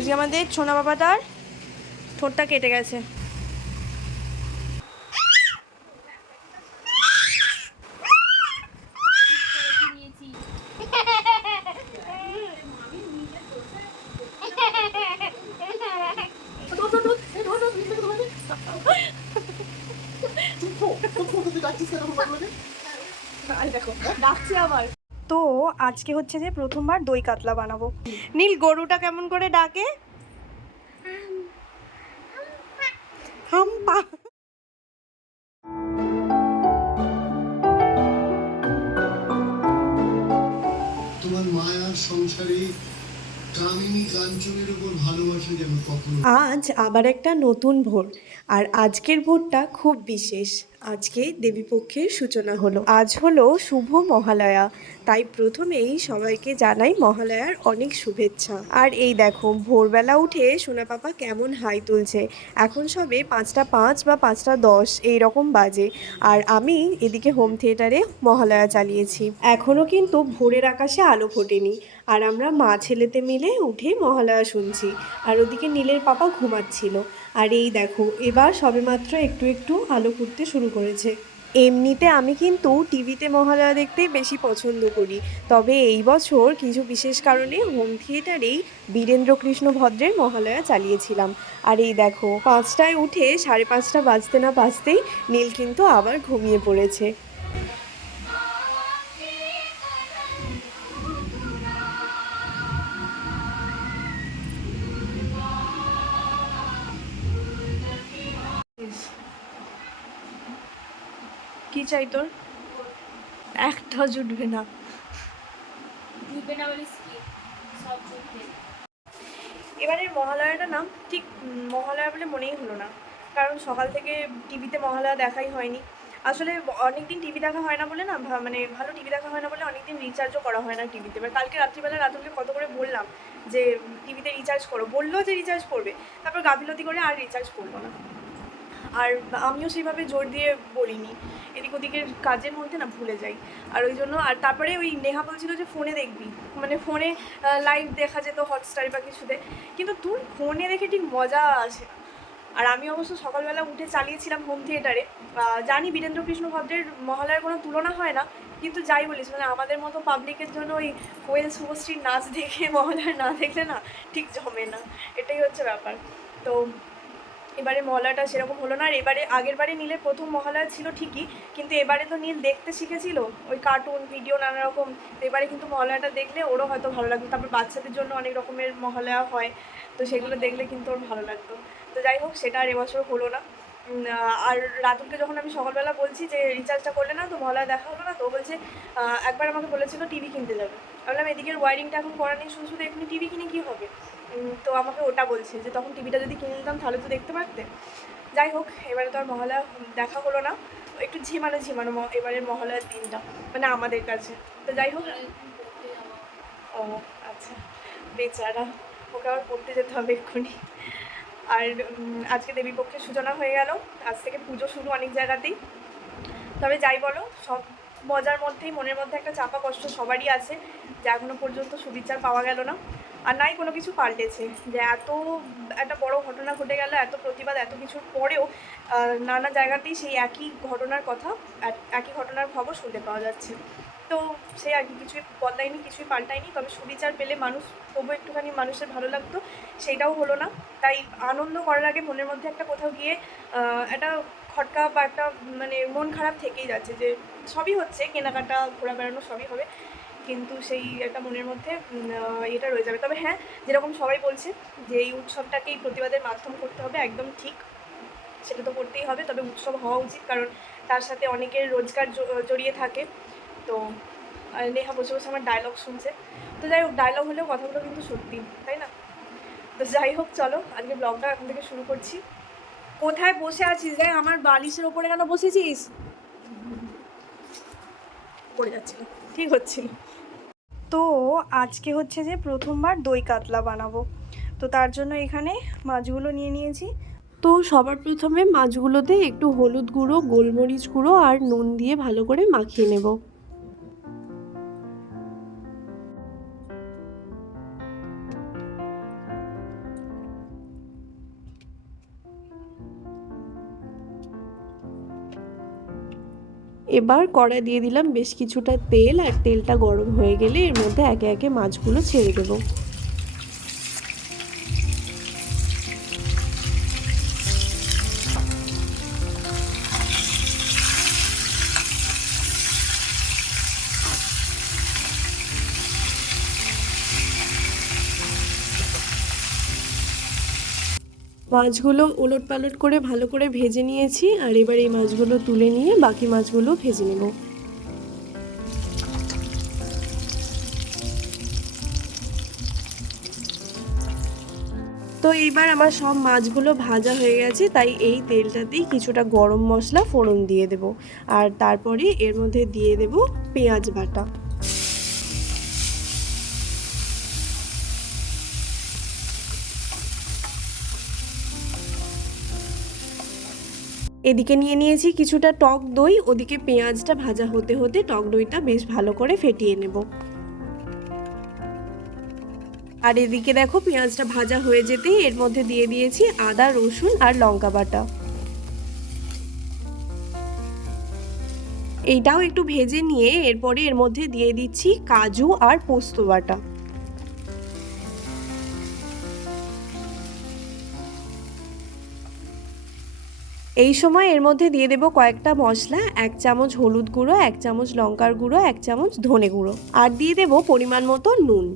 আজকে আমাদের ছোনা বাবা তার ঠোঁটটা কেটে গেছে। দেখো ডাকছে আবার। তো আজকে হচ্ছে যে প্রথমবার দই কাতলা বানাবো। নীল গরুটা কেমন করে ডাকে? হাম্পা। তোমার মায়ার সংসারে কামিনী কাঞ্চনের উপর ভালোবাসা যেন কখনো আজ আবার একটা নতুন ভোর আর আজকের ভোরটা খুব বিশেষ। আজকে দেবীপক্ষের সূচনা হলো। আজ হলো শুভ মহালয়া। তাই প্রথমেই সবাইকে জানাই মহালয়ার অনেক শুভেচ্ছা। আর এই দেখো, ভোরবেলা উঠে সোনা পাপা কেমন হাই তুলছে। এখন সবে পাঁচটা পাঁচ বা পাঁচটা দশ এই রকম বাজে। আর আমি এদিকে হোম থিয়েটারে মহালয়া চালিয়েছি। এখনও কিন্তু ভোরের আকাশে আলো ফোটেনি। আর আমরা মা ছেলেতে মিলে উঠে মহালয়া শুনছি। আর ওদিকে নীলের পাপা ঘুমাচ্ছিল। আর এই দেখো, এবার সবেমাত্র একটু একটু আলো ফুটতে শুরু করেছে। এমনিতে আমি কিন্তু টিভিতে মহালয়া দেখতেই বেশি পছন্দ করি। তবে এই বছর কিছু বিশেষ কারণে হোম থিয়েটারেই বীরেন্দ্র কৃষ্ণ ভদ্রের মহালয়া চালিয়েছিলাম। আর এই দেখো, পাঁচটায় উঠে সাড়ে পাঁচটা বাজতে না বাজতেই নীল কিন্তু আবার ঘুমিয়ে পড়েছে। চাই তোর? একটা জুটবে না। ডুবে না বলিস কি? সব জুটবে। এবারের মহালয়াটা না ঠিক মহালয়া বলে মনেই হলো না। কারণ সকাল থেকে টিভিতে মহালয়া দেখাই হয়নি। আসলে অনেকদিন টিভি দেখা হয় না বলে না মানে ভালো টিভি দেখা হয় না বলে অনেকদিন রিচার্জও করা হয় না টিভিতে। এবার কালকে রাত্রিবেলা রাতুলকে কত করে বললাম যে টিভিতে রিচার্জ করো। বলল যে রিচার্জ করবে। তারপর গাফিলতি করে আর রিচার্জ করল না। আর আমিও সেইভাবে জোর দিয়ে বলিনি। এদিক ওদিকের কাজের মধ্যে না ভুলে যাই। আর ওই জন্য, আর তারপরে ওই নেহা বলছিল যে ফোনে দেখবি। মানে ফোনে লাইভ দেখা যেত হটস্টার বা কিছুতে। কিন্তু তুই ফোনে দেখে ঠিক মজা আসে না। আর আমি অবশ্য সকালবেলা উঠে চালিয়েছিলাম হোম থিয়েটারে জানি বীরেন্দ্র কৃষ্ণ ভদ্রের মহালয়ার কোনো তুলনা হয় না, কিন্তু যাই বলিস মানে আমাদের মতো পাবলিকের জন্য ওই কোয়েল শুভশ্রীর নাচ দেখে মহালয়া না দেখলে না ঠিক জমে না। এটাই হচ্ছে ব্যাপার। তো এবারে মহালয়াটা সেরকম হলো না। আর এবারে আগের বারে নীলের প্রথম মহালয়া ছিল ঠিকই, কিন্তু এবারে তো নীল দেখতে শিখেছিল, ওই কার্টুন ভিডিও নানা রকম। এবারে কিন্তু মহালয়াটা দেখলে ওরও হয়তো ভালো লাগতো। তারপর বাচ্চাদের জন্য অনেক রকমের মহালয়া হয়, তো সেগুলো দেখলে কিন্তু ওর ভালো লাগতো। তো যাই হোক, সেটা আর এবছর হলো না। আর রাতুলকে যখন আমি সকালবেলা বলছি যে, রিচার্জটা করলে না তো মহালয়া দেখা হলো না? তো বলছে একবার আমাকে বলেছিল টিভি কিনতে যাবে। আমি বললাম, এদিকের ওয়ারিংটা এখন করা নেই, শুধু শুধু এখনই টিভি কিনে কী হবে? তো আমাকে ওটা বলছে যে তখন টিভিটা যদি কিনে নিতাম তাহলে তো দেখতে পারতে। যাই হোক, এবারে তো আর মহালয়া দেখা হলো না। একটু ঝিমানো ঝিমানো এবারের মহালয়ার দিনটা মানে আমাদের কাছে। তো যাই হোক। ও আচ্ছা। বেচারা, ওকে আবার পড়তে যেতে হবে এক্ষুনি। আর আজকে দেবী পক্ষের সূচনা হয়ে গেল। আজ থেকে পুজো শুরু অনেক জায়গাতেই। তবে যাই বলো, সব মজার মধ্যেই, মনের মধ্যে একটা চাপা কষ্ট সবারই আছে। যে এখনও পর্যন্ত সুবিচার পাওয়া গেল না। আর নাই কোনো কিছু পাল্টেছে যে এত একটা বড় ঘটনা ঘটে গেল, এত প্রতিবাদ, এত কিছুর পরেও নানা জায়গাতেই সেই একই ঘটনার কথা, এক- একই ঘটনার খবর শুনতে পাওয়া যাচ্ছে। তো সে আর কি কিছুই বদলায়নি, কিছুই পাল্টায়নি, তবে সুবিচার পেলে মানুষ তবু একটুখানি মানুষের ভালো লাগতো, সেটাও হলো না। তাই আনন্দ করার আগে মনের মধ্যে একটা কোথাও গিয়ে একটা খটকা বা একটা মানে মন খারাপ থেকেই যাচ্ছে যে সবই হচ্ছে, কেনাকাটা ঘোরা বেড়ানো সবই হবে। কিন্তু সেই একটা মনের মধ্যে এটা রয়ে যাবে। তবে হ্যাঁ যেরকম সবাই বলছে যে এই উৎসবটাকেই প্রতিবাদের মাধ্যম করতে হবে, একদম ঠিক। সেটা তো করতেই হবে, তবে উৎসব হওয়া উচিত, কারণ তার সাথে অনেকের রোজগার জড়িয়ে থাকে। তো নেহা বসে বসে আমার ডায়লগ শুনছে। তো যাই হোক ডায়লগ হলেও কথাগুলো কিন্তু সত্যি, তাই না? তো যাই হোক, চলো, আজকে ব্লগটা এখন থেকে শুরু করছি। কোথায় বসে আছিস রে? আমার বালিশের ওপরে কেন বসেছিস? পড়ে যাচ্ছিল, ঠিক হচ্ছিল। তো আজকে হচ্ছে যে প্রথমবার দই কাতলা বানাবো। তো তার জন্য এখানে মাছগুলো নিয়ে নিয়েছি। তো সবার প্রথমে মাছগুলোতে একটু হলুদ গুঁড়ো, গোলমরিচ গুঁড়ো আর নুন দিয়ে ভালো করে মাখিয়ে নেব। এবার কড়াই দিয়ে দিলাম বেশ কিছুটা তেল আর তেলটা গরম হয়ে গেলে এর মধ্যে একে একে মাছগুলো ছেড়ে দেবো। মাছগুলো ওলট পালট করে ভালো করে ভেজে নিয়েছি আর এবার এই মাছগুলো তুলে নিয়ে বাকি মাছগুলো ভেজে নেব। তো এইবার আমার সব মাছগুলো ভাজা হয়ে গেছে, তাই এই তেলটাতেই কিছুটা গরম মশলা ফোড়ন দিয়ে দেব। আর তারপরে এর মধ্যে দিয়ে দেব পেঁয়াজ বাটা। এদিকে নিয়ে নিয়েছি কিছুটা টক দই, ওদিকে পেঁয়াজটা ভাজা হতে হতে টক দইটা বেশ ভালো করে ফেটিয়ে নেব। আর এদিকে দেখো পেঁয়াজটা ভাজা হয়ে যেতেই এর মধ্যে দিয়ে দিয়েছি আদা, রসুন আর লঙ্কা বাটা। এইটাও একটু ভেজে নিয়ে এরপরে এর মধ্যে দিয়ে দিচ্ছি কাজু আর পোস্ত বাটা। এই সময় এর মধ্যে দিয়ে দেবো কয়েকটা মশলা, এক চামচ হলুদ গুঁড়ো, এক চামচ লঙ্কার গুঁড়ো, এক চামচ ধনে গুঁড়ো। আর দিয়ে দেবো পরিমাণ মতো নুন।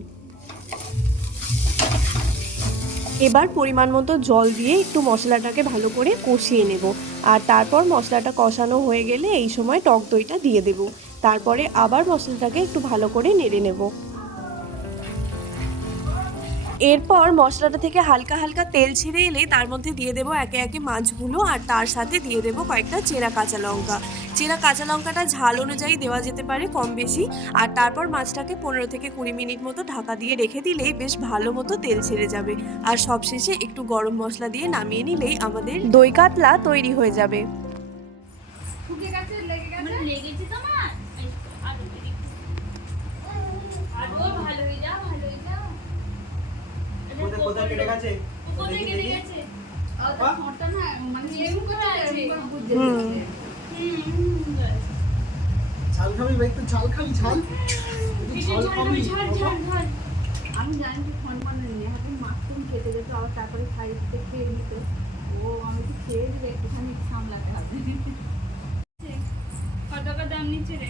এবার পরিমাণ মতো জল দিয়ে একটু মশলাটাকে ভালো করে কষিয়ে নেব। আর তারপর মশলাটা কষানো হয়ে গেলে এই সময় টক দইটা দিয়ে দেব। তারপরে আবার মশলাটাকে একটু ভালো করে নেড়ে নেব। এরপর মশলাটা থেকে হালকা হালকা তেল ছেড়ে এলে তার মধ্যে দিয়ে দেবো একে একে মাছগুলো আর তার সাথে দিয়ে দেবো কয়েকটা চেরা কাঁচা লঙ্কা। চেরা কাঁচা লঙ্কাটা ঝাল অনুযায়ী দেওয়া যেতে পারে কম বেশি। আর তারপর মাছটাকে পনেরো থেকে কুড়ি মিনিট মতো ঢাকা দিয়ে রেখে দিলেই বেশ ভালো মতো তেল ছেড়ে যাবে। আর সবশেষে একটু গরম মশলা দিয়ে নামিয়ে নিলেই আমাদের দই কাতলা তৈরি হয়ে যাবে। ভালো হয়ে যাও ভালো হয়ে যাও। কোথায় কোথায় কেটে গেছে? কোথায় দেখি, কেটে দেখি। গেছে? মানে এরকম করে আছে। হুম। খাবি ভাই? একটু খাবি খাবি। আমি জানি যে ফোন মানে নিয়ে হাতে মাশরুম খেতে যেত আবার তারপরে খাইয়ে দিতে খেয়ে নিত ও আমি তো খেয়ে দিলে একটুখানি সামলাতে হবে কত টাকা দাম নিচ্ছে রে?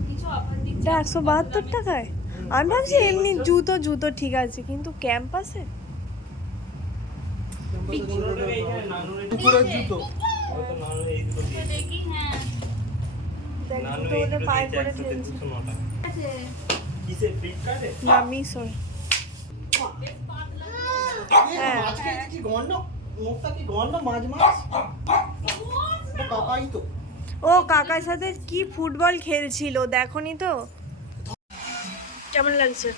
কিছু অফার দিচ্ছে এটা একশো বাহাত্তর টাকায়? আমি ভাবছি এমনি জুতো জুতো ঠিক আছে কিন্তু ক্যাম্পাসে? জুতো। দেখি হ্যাঁ দেখ জুতো ওদের পায়ে পরে ফেলছে আছে কিসে ফ্লিপকার্টে না মিশোর হ্যাঁ। মাছ কি গন্ধ? মুখটা কি গন্ধ মাছ মাছ? কাকাই তো। ও কাকার সাথে কি ফুটবল খেলছিল দেখনি তো? কেমন লাগছে?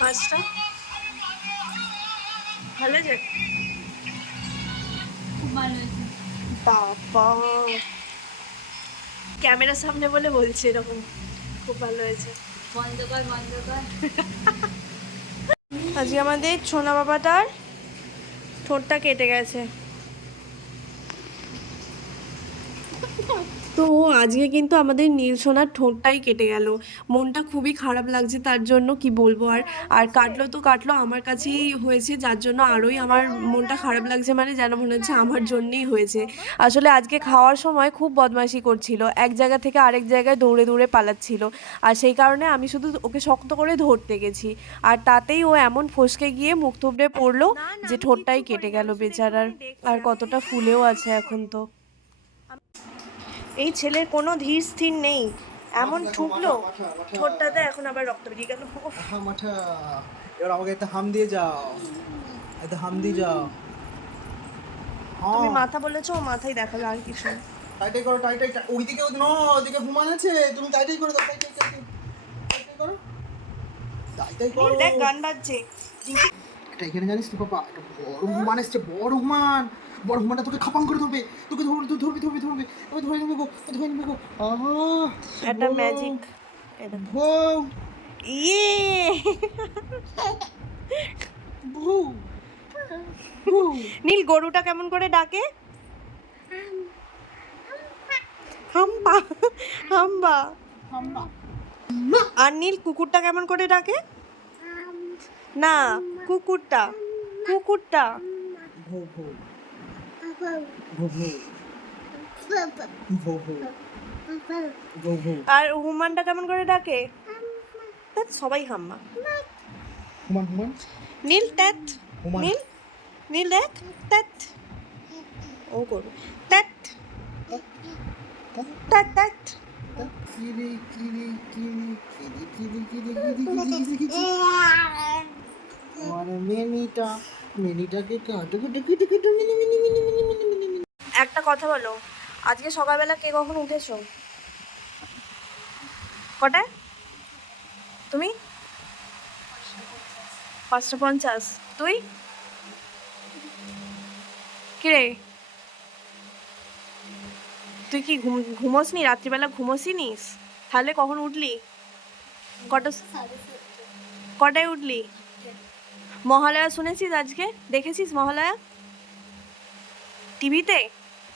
মাছটা? ভালো ভালো বাবা। ক্যামেরার সামনে বলে বলছে এরকম খুব ভালো হয়েছে। বন্ধ কর বন্ধ কর। আজকে আমাদের ছোনা বাবাটার ঠোঁটটা কেটে গেছে। তো আজকে কিন্তু আমাদের নীল সোনার ঠোঁটটাই কেটে গেল। মনটা খুবই খারাপ লাগছে তার জন্য কি বলব? আর আর কাটলো তো কাটলো আমার কাছেই হয়েছে যার জন্য আরোই আমার মনটা খারাপ লাগছে মানে যেন মনে হচ্ছে আমার জন্যই হয়েছে। আসলে আজকে খাওয়ার সময় খুব বদমাইশি করছিল এক জায়গা থেকে আরেক জায়গায় দৌড়ে দৌড়ে পালাচ্ছিল। আর সেই কারণে আমি শুধু ওকে শক্ত করে ধরতে গেছি। আর তাতেই ও এমন ফসকে গিয়ে মুখ থুবড়ে পড়ল যে ঠোঁটটাই কেটে গেল বেচারার। আর কতটা ফুলেও আছে এখন তো। এই ছেলের কোনো ধীর স্থির নেই। এমন ঠুকলো। ঠোঁটটাতে এখন আবার রক্ত বেরিয়ে গেল। এবার আমাকে একটা হাম দিয়ে যাও। একটা হাম দিয়ে যাও। তুমি মাথা বলেছ মাথায় দেখাল আর কিছু টাইটাই করো টাইটাই ওইদিকে ন ওইদিকে হুমান আছে। তুমি টাইটাই করে দাও টাইটাই করো টাইটাই করো। দেখ গান বাজছে। এটা এখানে জানিস তো বাবা একটা বড় হুমান এসছে বড় হুমান। বড় হুমানটা তোকে খাপাং করে ধরবে তোকে ধরবে ধরবি ধরবি ধরবে আমি ধরে নেবে গো ধরে নেবে। গো আহা একটা ম্যাজিক বউ। ইয়ে। বউ নীল গরুটা কেমন করে ডাকে? হাম্বা হাম্বা। হাম্বা। আর নীল কুকুরটা কেমন করে ডাকে? না। কুকুরটা কুকুরটা ভৌ ভৌ ভৌ ভৌ ভৌ ভৌ ভৌ ভৌ আর হুমানটা কেমন করে ডাকে সবাই হাম্মা হুমান হুমান নীল ট্যাট নীল নীল দেখ ট্যাট ও করবে কিরি কিরি কিরি কিরি কিরি কিরি কিরি কিরি কিরি একটা কথা বলো, আজকে সকালবেলা কে কখন উঠেছো? কটায়? তুমি? পাঁচটা পঞ্চাশ। তুই? কিরে? তুই কি ঘুম ঘুমোস নি রাত্রিবেলা ঘুমোস নিস তাহলে কখন উঠলি? কটা, কটায় উঠলি? মহালয়া শুনেছিস আজকে? দেখেছিস মহালয়া? টিভিতে?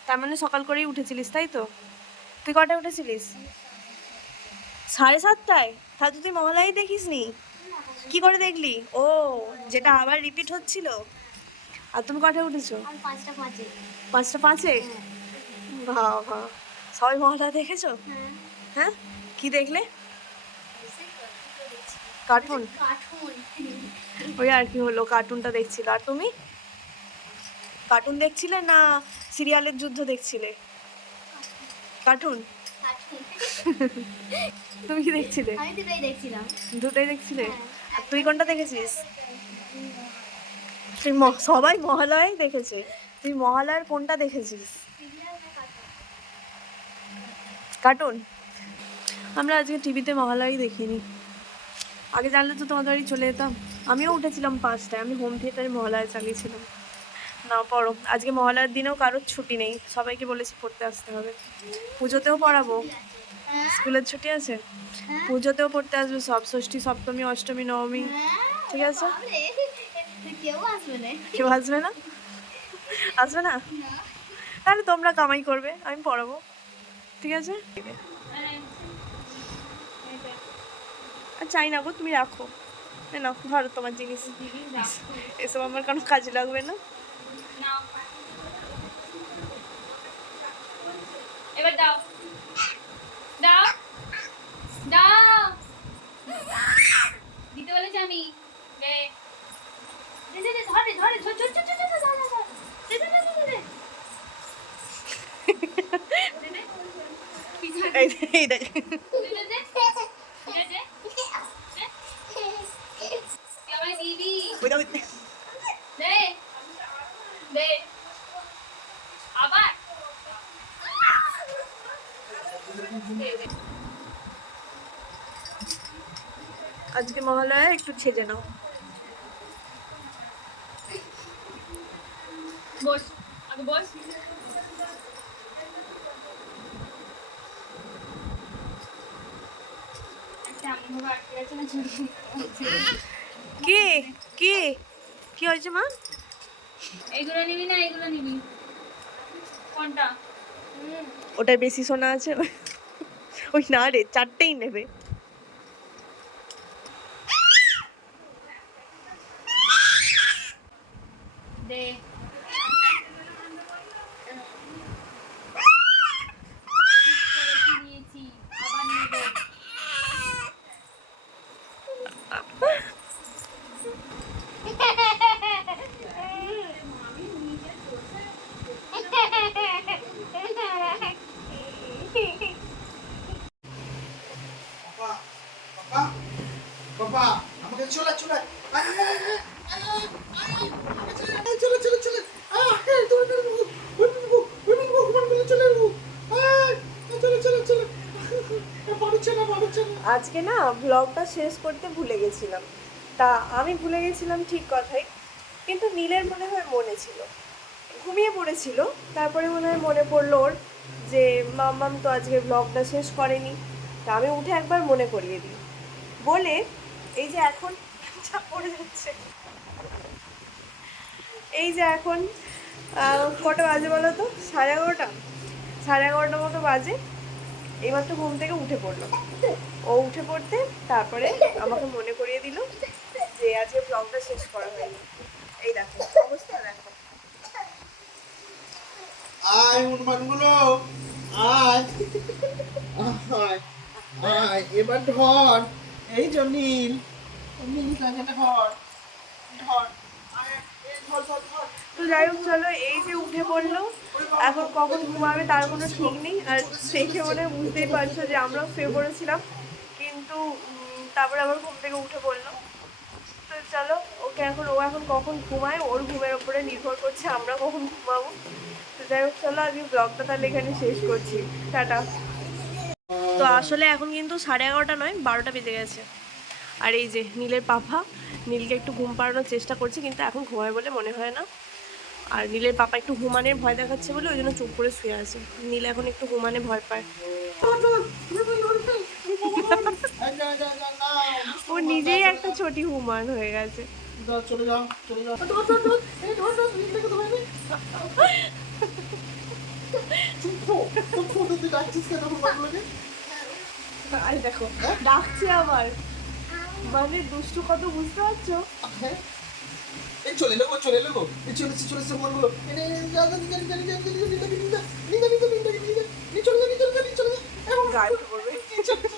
তার মানে সকাল করেই উঠেছিলিস তাই তো? তুই কটায় উঠেছিলিস? সাড়ে সাতটায়? তাহলে তো তুই মহালয়াই দেখিস নি কি করে দেখলি? ও যেটা আবার রিপিট হচ্ছিল? আর তুমি কটায় উঠেছো? পাঁচটা পাঁচে। পাঁচে? বাবা সবাই মহালয়া দেখেছ? হ্যাঁ। হ্যাঁ? কি দেখলে? কার্টুন? ওই আর কি হলো কার্টুনটা দেখছিল। আর তুমি? কার্টুন দেখছিলে না সিরিয়ালের যুদ্ধ দেখছিলে? কার্টুন? তুমি কি দেখছিলে দুটোই দেখছিলে? আর তুই কোনটা দেখেছিস? তুই সবাই মহালয়াই দেখেছে। তুই মহালয়ার কোনটা দেখেছিস? কার্টুন? আমরা আজকে টিভিতে মহালয়াই দেখিনি। আগে জানলে তো তোমাদের বাড়ি চলে যেতাম। আমিও উঠেছিলাম পাঁচটায় আমি হোম থিয়েটারে মহালয়া চালিয়েছিলাম। না পড়ো। আজকে মহালয়ার দিনেও কারোর ছুটি নেই সবাইকে বলেছি পড়তে আসতে হবে। পুজোতেও পড়াবো। স্কুলের ছুটি আছে? পুজোতেও পড়তে আসবে সব ষষ্ঠী সপ্তমী অষ্টমী নবমী ঠিক আছে? কেউ আসবে না। কেউ আসবে না? আসবে না? তাহলে তোমরা কামাই করবে আমি পড়াবো ঠিক আছে? আর চাই না গো তুমি রাখো না ধরো তোমার জিনিস এসব আমার কোনো কাজে লাগবে না এবার দাও দাও দাও দিতে বলেছি আমি এই দেখ একটু ছেজে নাও বস আগে বস। ঝুড়ি কি? কি? কি হয়েছে মা? এইগুলো নিবি না এইগুলো নিবি। কোনটা? ওটার বেশি সোনা আছে। ওই না রে চারটেই নেবে দে নিয়েছি আবার নেব বাবা বাবা বাবা আমাকে চলে চলে আয়, আয়, আয়, আয়, আয়, আয়, আয়, চলে চলে চলে আয়, আয়, তোর তোর মুখ, ওই মুখ, ওই মুখ, হুমান বলে চলে যাব। আয়, আয়, চলে চলে চলে আয়, পারছে না পারছে না আজকে না ব্লগটা শেষ করতে ভুলে গেছিলাম। তা আমি ভুলে গেছিলাম ঠিক কথাই, কিন্তু নীলের মনে হয় মনে ছিল। ঘুমিয়ে পড়েছিল, তারপরে মনে হয় মনে পড়ল ওর যে মাম্মাম তো আজকে ব্লগটা শেষ করেনি। তা আমি উঠে একবার মনে করিয়ে দিই। বলে এই যে এখন পড়ে যাচ্ছে, এই যে এখন কটা বাজে বলো তো? সাড়ে এগারোটা? সাড়ে এগারোটা মতো বাজে। এইমাত্র ঘুম থেকে উঠে পড়ল। ও উঠে পড়তে তারপরে আমাকে মনে করিয়ে দিল যে আজকে ব্লগটা শেষ করা হয়নি। এই দেখো অবস্থা দেখো। আয় হনুমানগুলো আয়। আয় এবার ধর। এই যে নীল নীল ধর। ধর আয়, ধর ধর ধর। তো যাই হোক, চলো, এই যে উঠে পড়ল। এখন কখন ঘুমাবে তার কোনো ঠিক নেই। আর দেখে মনে বুঝতেই পারছ যে আমরাও শুয়ে পড়েছিলাম। কিন্তু তারপরে আবার ঘুম থেকে উঠে পড়ল। তো চলো, ওকে এখন, ও এখন কখন ঘুমায়? ওর ঘুমের ওপরে নির্ভর করছে আমরা কখন ঘুমাবো। তো যাই হোক, চলো, আজকে ব্লগটা তাহলে এখানে শেষ করছি। টাটা। তো আসলে এখন কিন্তু সাড়ে এগারোটা নয়, বারোটা বেজে গেছে। আর এই যে নীলের পাপা, নীলকে একটু ঘুম পাড়ানোর চেষ্টা করছে, কিন্তু এখন ঘুমায় বলে মনে হয় না। আর নীলের পাপা একটু হুমানের ভয় দেখাচ্ছে বলে ওই জন্য চুপ করে শুয়ে আছে। নীল এখন একটু হুমানে ভয় পায়। ও নিজেই একটা ছোটি হুমান হয়ে গেছে। দেখো ডাকছে আমার মানে দুষ্টু কত বুঝতে পারছ? চলে এলো চলে এলো চলে এসে চলে এসে মনগুলো চলে যা চলে যা